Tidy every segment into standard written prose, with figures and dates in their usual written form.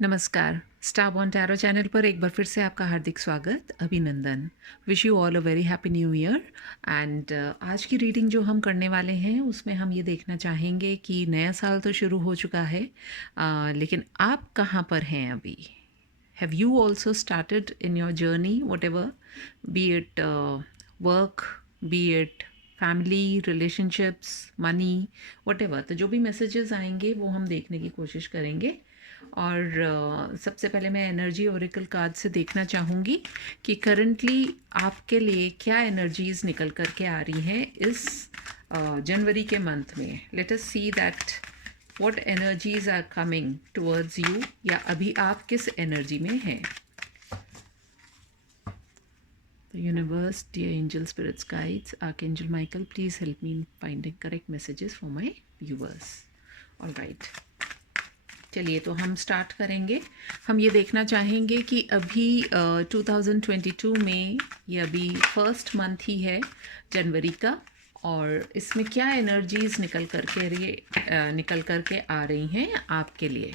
नमस्कार। Star born tarot channel पर एक बार फिर से आपका हार्दिक स्वागत, अभिनंदन। Wish you all a very happy new year. And आज की रीडिंग जो हम करने वाले हैं उसमें हम ये देखना चाहेंगे कि नया साल तो शुरू हो चुका है, लेकिन आप कहाँ पर हैं अभी? Have you also started in your journey, what ever, B it work, B it family, relationships, money, what ever. तो जो भी मैसेजेस आएंगे वो हम देखने की कोशिश करेंगे। और सबसे पहले मैं एनर्जी ओरेकल कार्ड से देखना चाहूँगी कि करंटली आपके लिए क्या एनर्जीज निकल कर के आ रही हैं इस जनवरी के मंथ में। Let us see that what energies are coming towards you, या अभी आप किस एनर्जी में हैं। The universe, dear angel, spirits, guides, archangel Michael, please help me in finding correct messages for my viewers. All right. चलिए तो हम start करेंगे। हम ये देखना चाहेंगे कि अभी 2022 में, ये अभी फर्स्ट मंथ ही है जनवरी का, और इसमें क्या एनर्जीज निकल करके आ रही हैं आपके लिए।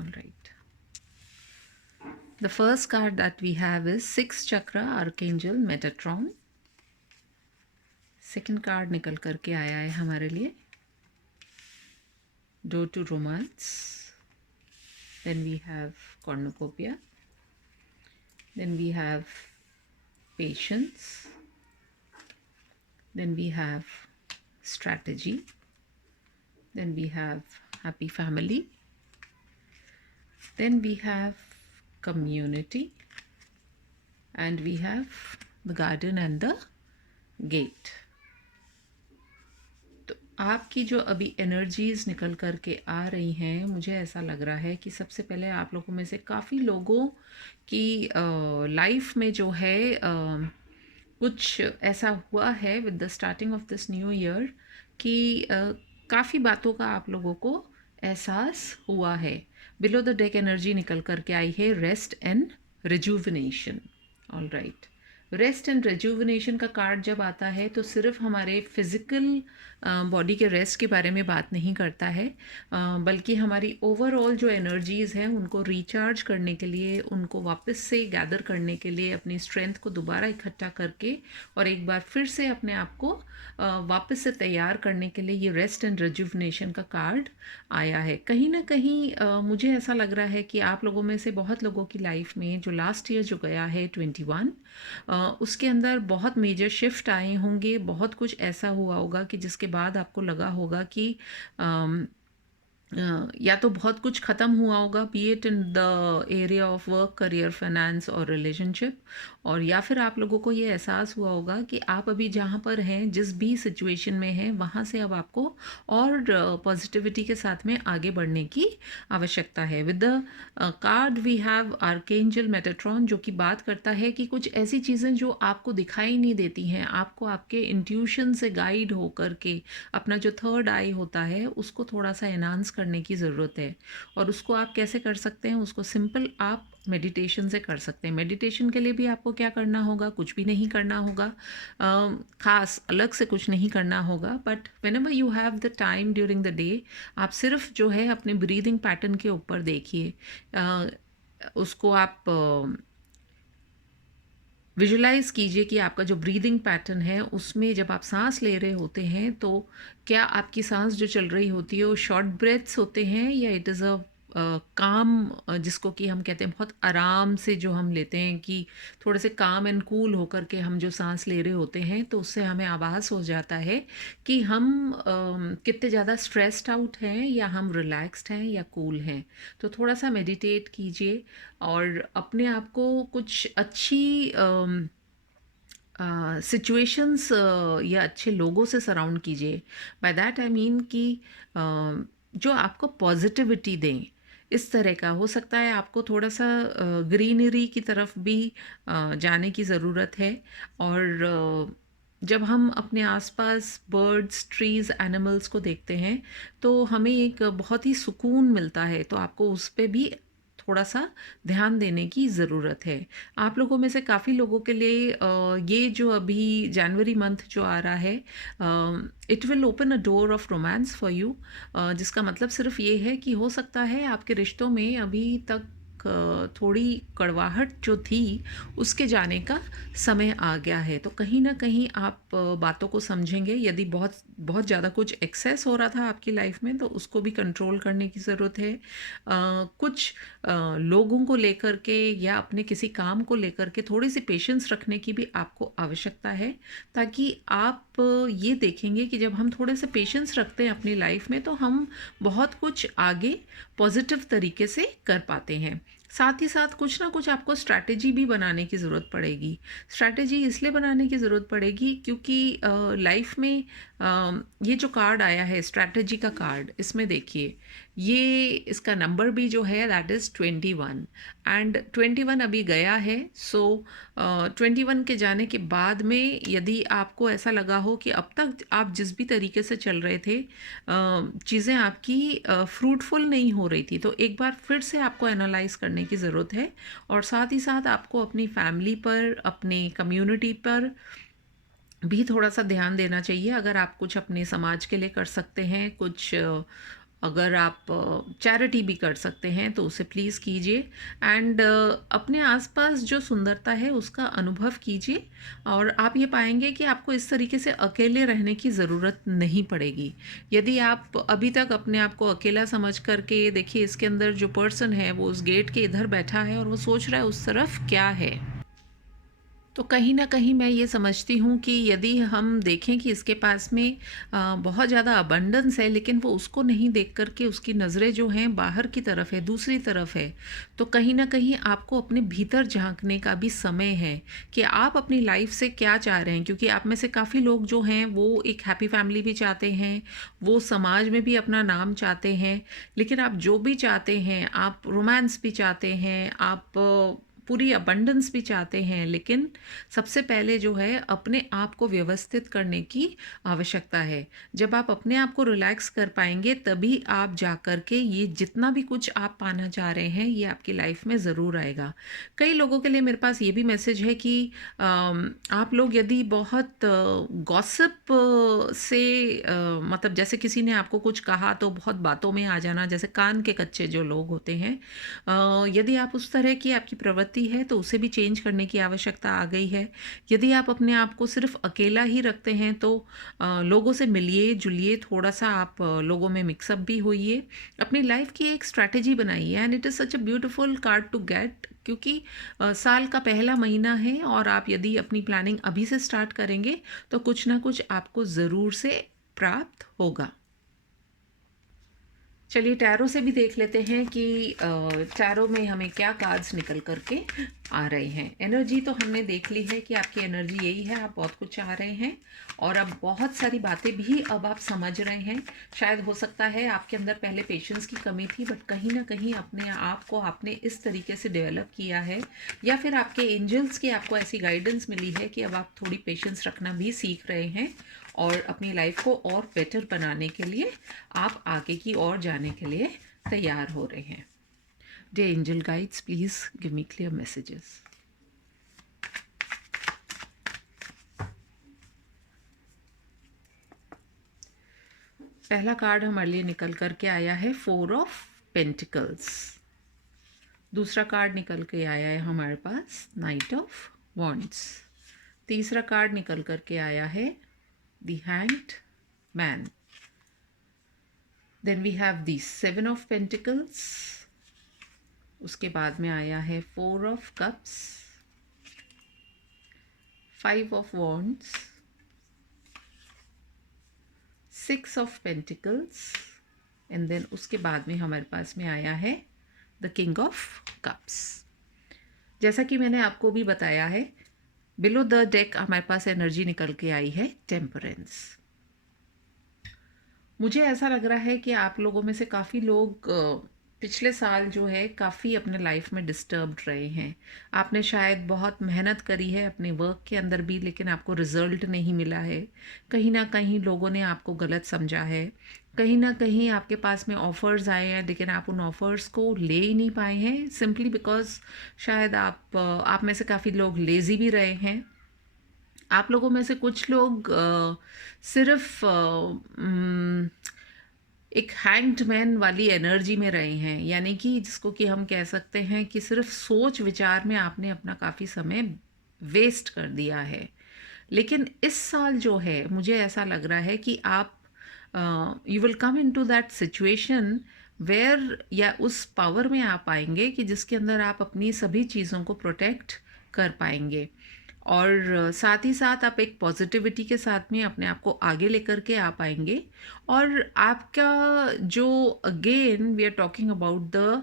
All right, the first card that we have is 6 chakra archangel Metatron. Second card निकल करके आया है हमारे लिए door to romance. Then we have cornucopia. Then we have patience. Then we have strategy. Then we have happy family. Then we have community. And we have the garden and the gate. तो आपकी जो अभी energies निकल कर के आ रही हैं, मुझे ऐसा लग रहा है कि सबसे पहले आप लोगों में से काफ़ी लोगों की लाइफ में जो है कुछ ऐसा हुआ है with the starting of this new year कि काफ़ी बातों का आप लोगों को एहसास हुआ है। बिलो द डेक एनर्जी निकल करके आई है rest and rejuvenation. All right, rest and rejuvenation का कार्ड जब आता है तो सिर्फ हमारे फिज़िकल बॉडी के रेस्ट के बारे में बात नहीं करता है, बल्कि हमारी ओवरऑल जो एनर्जीज़ हैं उनको रिचार्ज करने के लिए, उनको वापस से गैदर करने के लिए, अपनी स्ट्रेंथ को दोबारा इकट्ठा करके और एक बार फिर से अपने आप को वापस से तैयार करने के लिए ये रेस्ट एंड रेजुविनेशन का कार्ड आया है। कहीं ना कहीं मुझे ऐसा लग रहा है कि आप लोगों में से बहुत लोगों की लाइफ में जो लास्ट ईयर जो गया है 21, उसके अंदर बहुत मेजर शिफ्ट आए होंगे, बहुत कुछ ऐसा हुआ होगा कि जिसके बाद आपको लगा होगा कि या तो बहुत कुछ ख़त्म हुआ होगा, B it in the area of work, career, finance और रिलेशनशिप, और या फिर आप लोगों को ये एहसास हुआ होगा कि आप अभी जहाँ पर हैं, जिस भी सिचुएशन में हैं, वहाँ से अब आपको और पॉजिटिविटी के साथ में आगे बढ़ने की आवश्यकता है। With the card we have archangel Metatron, जो कि बात करता है कि कुछ ऐसी चीज़ें जो आपको दिखाई नहीं देती हैं, आपको आपके इंट्यूशन से गाइड होकर के अपना जो थर्ड आई होता है उसको थोड़ा सा एनहांस करने की ज़रूरत है। और उसको आप कैसे कर सकते हैं? उसको सिंपल आप मेडिटेशन से कर सकते हैं। मेडिटेशन के लिए भी आपको क्या करना होगा? कुछ भी नहीं करना होगा, ख़ास अलग से कुछ नहीं करना होगा, but when ever you have the time during the day, आप सिर्फ जो है अपने ब्रीदिंग पैटर्न के ऊपर देखिए, उसको आप विजुलाइज़ कीजिए कि आपका जो ब्रीदिंग पैटर्न है उसमें जब आप सांस ले रहे होते हैं तो क्या आपकी सांस जो चल रही होती है वो शॉर्ट ब्रेथ्स होते हैं, या इट इज़ अ काम, जिसको कि हम कहते हैं बहुत आराम से जो हम लेते हैं कि थोड़े से काम एंड कूल होकर के हम जो सांस ले रहे होते हैं, तो उससे हमें आभास हो जाता है कि हम कितने ज़्यादा स्ट्रेस्ड आउट हैं, या हम रिलैक्स्ड हैं, या कूल हैं। तो थोड़ा सा मेडिटेट कीजिए और अपने आप को कुछ अच्छी सिचुएशंस या अच्छे लोगों से सराउंड कीजिए। बाय दैट आई मीन कि जो आपको पॉजिटिविटी दें, इस तरह का। हो सकता है आपको थोड़ा सा ग्रीनरी की तरफ भी जाने की ज़रूरत है। और जब हम अपने आसपास बर्ड्स, ट्रीज़, एनिमल्स को देखते हैं तो हमें एक बहुत ही सुकून मिलता है, तो आपको उस पे भी थोड़ा सा ध्यान देने की ज़रूरत है। आप लोगों में से काफ़ी लोगों के लिए ये जो अभी जनवरी मंथ जो आ रहा है, it will open a door of romance for you, जिसका मतलब सिर्फ ये है कि हो सकता है आपके रिश्तों में अभी तक थोड़ी कड़वाहट जो थी उसके जाने का समय आ गया है। तो कहीं ना कहीं आप बातों को समझेंगे। यदि बहुत बहुत ज़्यादा कुछ एक्सेस हो रहा था आपकी लाइफ में तो उसको भी कंट्रोल करने की ज़रूरत है। कुछ लोगों को लेकर के या अपने किसी काम को लेकर के थोड़ी सी पेशेंस रखने की भी आपको आवश्यकता है, ताकि आप ये देखेंगे कि जब हम थोड़े से पेशेंस रखते हैं अपनी लाइफ में तो हम बहुत कुछ आगे पॉजिटिव तरीके से कर पाते हैं। साथ ही साथ कुछ ना कुछ आपको स्ट्रैटेजी भी बनाने की ज़रूरत पड़ेगी। स्ट्रैटेजी इसलिए बनाने की ज़रूरत पड़ेगी क्योंकि लाइफ में ये जो कार्ड आया है स्ट्रैटेजी का कार्ड, इसमें देखिए ये इसका नंबर भी जो है दैट इज़ 21, एंड 21 अभी गया है। सो 21 के जाने के बाद में यदि आपको ऐसा लगा हो कि अब तक आप जिस भी तरीके से चल रहे थे चीज़ें आपकी फ्रूटफुल नहीं हो रही थी, तो एक बार फिर से आपको एनालाइज करने की ज़रूरत है। और साथ ही साथ आपको अपनी फैमिली पर, अपनी कम्युनिटी पर भी थोड़ा सा ध्यान देना चाहिए। अगर आप कुछ अपने समाज के लिए कर सकते हैं, कुछ अगर आप चैरिटी भी कर सकते हैं तो उसे प्लीज़ कीजिए। एंड अपने आसपास जो सुंदरता है उसका अनुभव कीजिए, और आप ये पाएंगे कि आपको इस तरीके से अकेले रहने की ज़रूरत नहीं पड़ेगी। यदि आप अभी तक अपने आप को अकेला समझ करके देखिए, इसके अंदर जो पर्सन है वो उस गेट के इधर बैठा है और वो सोच रहा है उस तरफ क्या है। तो कहीं न कहीं मैं ये समझती हूँ कि यदि हम देखें कि इसके पास में बहुत ज़्यादा अबंडेंस है, लेकिन वो उसको नहीं देख कर के उसकी नज़रें जो हैं बाहर की तरफ है, दूसरी तरफ है, तो कहीं न कहीं आपको अपने भीतर झाँकने का भी समय है कि आप अपनी लाइफ़ से क्या चाह रहे हैं। क्योंकि आप में से काफ़ी लोग जो हैं वो एक हैप्पी फैमिली भी चाहते हैं, वो समाज में भी अपना नाम चाहते हैं, लेकिन आप जो भी चाहते हैं, आप रोमांस भी चाहते हैं, आप पूरी अबंडेंस भी चाहते हैं, लेकिन सबसे पहले जो है अपने आप को व्यवस्थित करने की आवश्यकता है। जब आप अपने आप को रिलैक्स कर पाएंगे तभी आप जा कर के ये जितना भी कुछ आप पाना चाह रहे हैं ये आपकी लाइफ में ज़रूर आएगा। कई लोगों के लिए मेरे पास ये भी मैसेज है कि आप लोग यदि बहुत गॉसिप से मतलब जैसे किसी ने आपको कुछ कहा तो बहुत बातों में आ जाना, जैसे कान के कच्चे जो लोग होते हैं, यदि आप उस तरह की आपकी प्रवृत्ति है तो उसे भी चेंज करने की आवश्यकता आ गई है। यदि आप अपने आप को सिर्फ अकेला ही रखते हैं तो लोगों से मिलिए जुलिए, थोड़ा सा आप लोगों में मिक्सअप भी होइए, अपनी लाइफ की एक स्ट्रैटेजी बनाइए। And it is such a beautiful card to get, क्योंकि साल का पहला महीना है और आप यदि अपनी प्लानिंग अभी से स्टार्ट करेंगे तो कुछ ना कुछ आपको ज़रूर से प्राप्त होगा। चलिए टैरो से भी देख लेते हैं कि टैरो में हमें क्या कार्ड्स निकल करके आ रहे हैं। एनर्जी तो हमने देख ली है कि आपकी एनर्जी यही है, आप बहुत कुछ चाह रहे हैं और अब बहुत सारी बातें भी अब आप समझ रहे हैं। शायद हो सकता है आपके अंदर पहले पेशेंस की कमी थी, बट कहीं ना कहीं अपने आप को आपने इस तरीके से डेवलप किया है, या फिर आपके एंजल्स की आपको ऐसी गाइडेंस मिली है कि अब आप थोड़ी पेशेंस रखना भी सीख रहे हैं और अपनी लाइफ को और बेटर बनाने के लिए आप आगे की ओर जाने के लिए तैयार हो रहे हैं। Dear angel guides, please give me clear messages. पहला कार्ड हमारे लिए निकल करके आया है 4 ऑफ पेंटिकल्स। दूसरा कार्ड निकल के आया है हमारे पास नाइट ऑफ वॉन्ड्स। तीसरा कार्ड निकल करके आया है the hanged man. Then we have the 7 of pentacles. उसके बाद में आया है 4 of cups, 5 of wands, 6 of pentacles, and then उसके बाद में हमारे पास में आया है द किंग ऑफ कप्स। जैसा कि मैंने आपको भी बताया है, बिलो द डेक हमारे पास एनर्जी निकल के आई है टेम्परेंस। मुझे ऐसा लग रहा है कि आप लोगों में से काफ़ी लोग पिछले साल जो है काफ़ी अपने लाइफ में डिस्टर्ब्ड रहे हैं। आपने शायद बहुत मेहनत करी है अपने वर्क के अंदर भी, लेकिन आपको रिज़ल्ट नहीं मिला है। कहीं न कहीं लोगों ने आपको गलत समझा है। कहीं न कहीं आपके पास में ऑफ़र्स आए हैं, लेकिन आप उन ऑफ़र्स को ले ही नहीं पाए हैं, सिंपली बिकॉज़ शायद आप में से काफ़ी लोग लेज़ी भी रहे हैं। आप लोगों में से कुछ लोग सिर्फ़ एक हैंग्ड मैन वाली एनर्जी में रहे हैं, यानी कि जिसको कि हम कह सकते हैं कि सिर्फ सोच विचार में आपने अपना काफ़ी समय वेस्ट कर दिया है। लेकिन इस साल जो है मुझे ऐसा लग रहा है कि आप you will come into that situation where, या उस पावर में आप आएंगे कि जिसके अंदर आप अपनी सभी चीज़ों को प्रोटेक्ट कर पाएंगे। और साथ ही साथ आप एक पॉजिटिविटी के साथ में अपने आप को आगे लेकर के आ पाएंगे। और आपका जो, again we are talking about the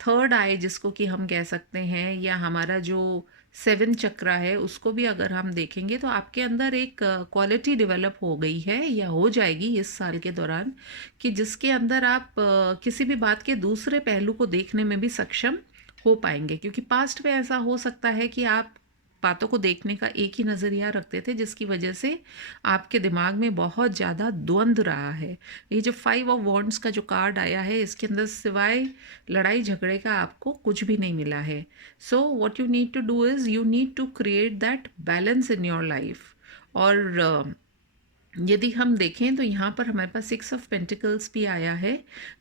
third eye, जिसको कि हम कह सकते हैं, या हमारा जो सेवन चक्रा है, उसको भी अगर हम देखेंगे तो आपके अंदर एक क्वालिटी डेवलप हो गई है या हो जाएगी इस साल के दौरान, कि जिसके अंदर आप किसी भी बात के दूसरे पहलू को देखने में भी सक्षम हो पाएंगे। क्योंकि पास्ट में ऐसा हो सकता है कि आप बातों को देखने का एक ही नज़रिया रखते थे, जिसकी वजह से आपके दिमाग में बहुत ज़्यादा द्वंद्व रहा है। ये जो 5 ऑफ वॉन्ड्स का जो कार्ड आया है, इसके अंदर सिवाय लड़ाई झगड़े का आपको कुछ भी नहीं मिला है। So what you need to do is you need to create that balance in your life. और यदि हम देखें तो यहाँ पर हमारे पास 6 ऑफ पेंटिकल्स भी आया है,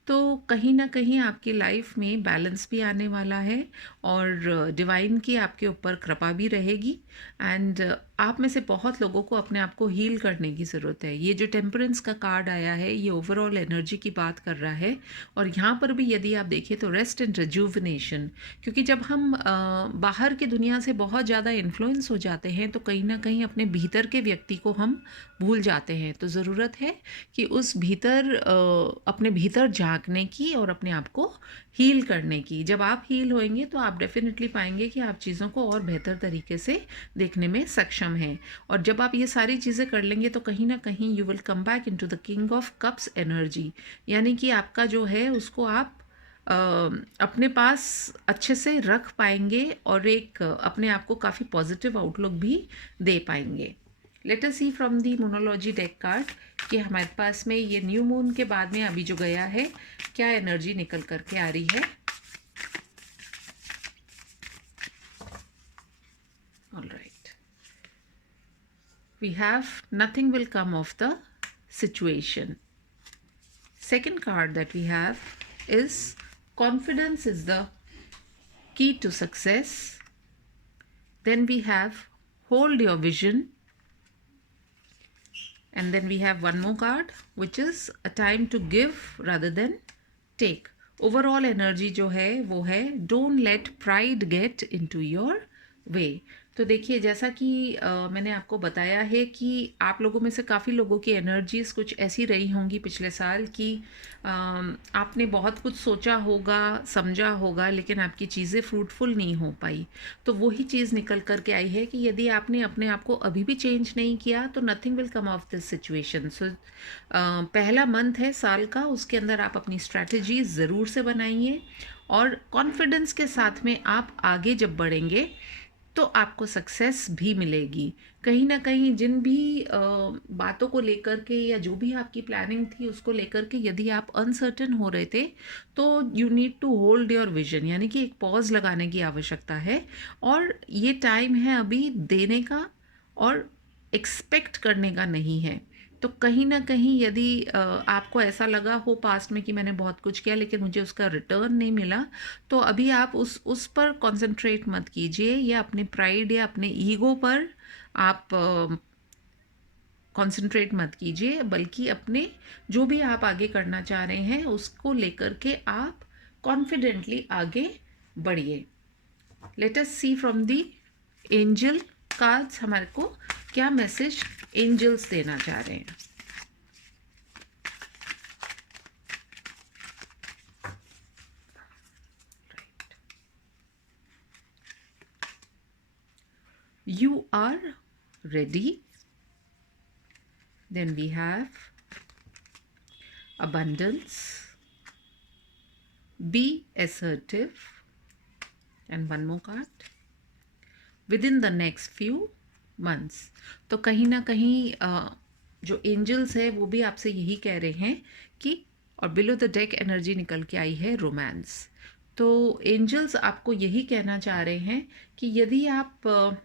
तो कहीं ना कहीं आपकी लाइफ में बैलेंस भी आने वाला है, और डिवाइन की आपके ऊपर कृपा भी रहेगी। एंड आप में से बहुत लोगों को अपने आप को हील करने की ज़रूरत है। ये जो टेम्परेंस का कार्ड आया है, ये ओवरऑल एनर्जी की बात कर रहा है। और यहाँ पर भी यदि आप देखें तो रेस्ट एंड रिजुविनेशन, क्योंकि जब हम बाहर की दुनिया से बहुत ज़्यादा इन्फ्लुएंस हो जाते हैं तो कहीं ना कहीं अपने भीतर के व्यक्ति को हम भूल जाते हैं। तो ज़रूरत है कि उस भीतर अपने भीतर झांकने की और अपने आप को हील करने की। जब आप हील होएंगे तो आप डेफिनेटली पाएंगे कि आप चीज़ों को और बेहतर तरीके से देखने में सक्षम हैं। और जब आप ये सारी चीज़ें कर लेंगे तो कहीं ना कहीं you will come back into the king of cups energy, यानी कि आपका जो है उसको आप अ, अपने पास अच्छे से रख पाएंगे और एक अपने आप को काफ़ी पॉजिटिव आउटलुक भी दे पाएंगे। Let us see from the monology deck card कि हमारे पास में ये न्यू मून के बाद में अभी जो गया है, क्या एनर्जी निकल करके आ रही है। All right, we have nothing will come of the situation. Second card that we have is confidence is the key to success. Then we have hold your vision. And then we have one more card which is a time to give rather than take. Overall energy जो है वो है don't let pride get into your way. तो देखिए, जैसा कि मैंने आपको बताया है कि आप लोगों में से काफ़ी लोगों की एनर्जीज़ कुछ ऐसी रही होंगी पिछले साल कि आपने बहुत कुछ सोचा होगा, समझा होगा, लेकिन आपकी चीज़ें फ्रूटफुल नहीं हो पाई। तो वही चीज़ निकल कर के आई है कि यदि आपने अपने आप को अभी भी चेंज नहीं किया तो nothing will come of this situation. So पहला मंथ है साल का, उसके अंदर आप अपनी स्ट्रैटेजी ज़रूर से बनाइए, और कॉन्फिडेंस के साथ में आप आगे जब बढ़ेंगे तो आपको सक्सेस भी मिलेगी। कहीं ना कहीं जिन भी बातों को लेकर के या जो भी आपकी प्लानिंग थी उसको लेकर के यदि आप अनसर्टेन हो रहे थे तो you need to hold your vision, यानी कि एक पॉज लगाने की आवश्यकता है। और ये टाइम है अभी देने का और एक्सपेक्ट करने का नहीं है। तो कहीं ना कहीं यदि आपको ऐसा लगा हो पास्ट में कि मैंने बहुत कुछ किया लेकिन मुझे उसका रिटर्न नहीं मिला, तो अभी आप उस पर कंसंट्रेट मत कीजिए, या अपने प्राइड या अपने ईगो पर आप कंसंट्रेट मत कीजिए, बल्कि अपने जो भी आप आगे करना चाह रहे हैं उसको लेकर के आप कॉन्फिडेंटली आगे बढ़िए। Let us see from the angel cards, हमारे को क्या मैसेज एंजल्स देना चाह रहे हैं। You are ready. Then we have abundance, be assertive, and one more card, within the next few months. तो कहीं ना कहीं जो एंजल्स है वो भी आपसे यही कह रहे हैं कि, और बिलो द डेक एनर्जी निकल के आई है रोमांस। तो एंजल्स आपको यही कहना चाह रहे हैं कि यदि आप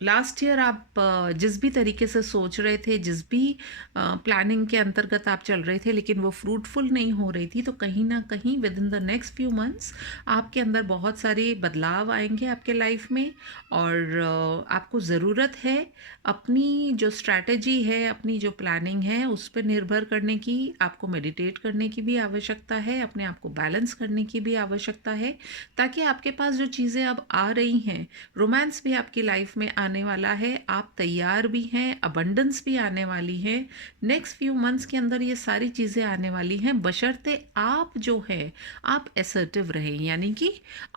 लास्ट ईयर आप जिस भी तरीके से सोच रहे थे, जिस भी प्लानिंग के अंतर्गत आप चल रहे थे, लेकिन वो फ्रूटफुल नहीं हो रही थी, तो कहीं ना कहीं with in the next few months आपके अंदर बहुत सारे बदलाव आएंगे आपके लाइफ में। और आपको ज़रूरत है अपनी जो स्ट्रैटेजी है, अपनी जो प्लानिंग है, उस पर निर्भर करने की, आपको मेडिटेट करने की भी आवश्यकता है, अपने आप को बैलेंस करने की भी आवश्यकता है, ताकि आपके पास जो चीज़ें अब आ रही हैं, रोमांस भी आपकी लाइफ में आने वाला है, आप तैयार भी हैं, अबंडेंस भी आने वाली है, नेक्स्ट फ्यू मंथ्स के अंदर ये सारी चीज़ें आने वाली हैं, बशर्ते आप जो है आप असर्टिव रहें, यानी कि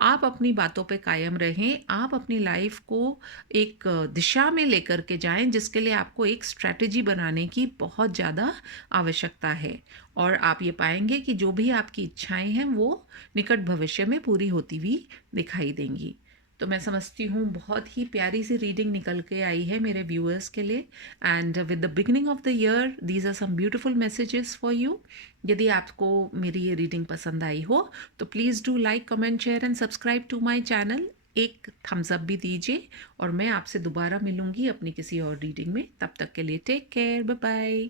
आप अपनी बातों पे कायम रहें, आप अपनी लाइफ को एक दिशा में लेकर के जाएं, जिसके लिए आपको एक स्ट्रैटेजी बनाने की बहुत ज़्यादा आवश्यकता है। और आप ये पाएंगे कि जो भी आपकी इच्छाएं हैं वो निकट भविष्य में पूरी होती हुई दिखाई देंगी। तो मैं समझती हूँ बहुत ही प्यारी सी रीडिंग निकल के आई है मेरे व्यूअर्स के लिए। And with the beginning of the year these are some beautiful messages for you. यदि आपको मेरी ये रीडिंग पसंद आई हो तो please do like, comment, share and subscribe to my channel. एक थम्स अप भी दीजिए, और मैं आपसे दोबारा मिलूंगी अपनी किसी और रीडिंग में। तब तक के लिए टेक केयर, बाय बाय।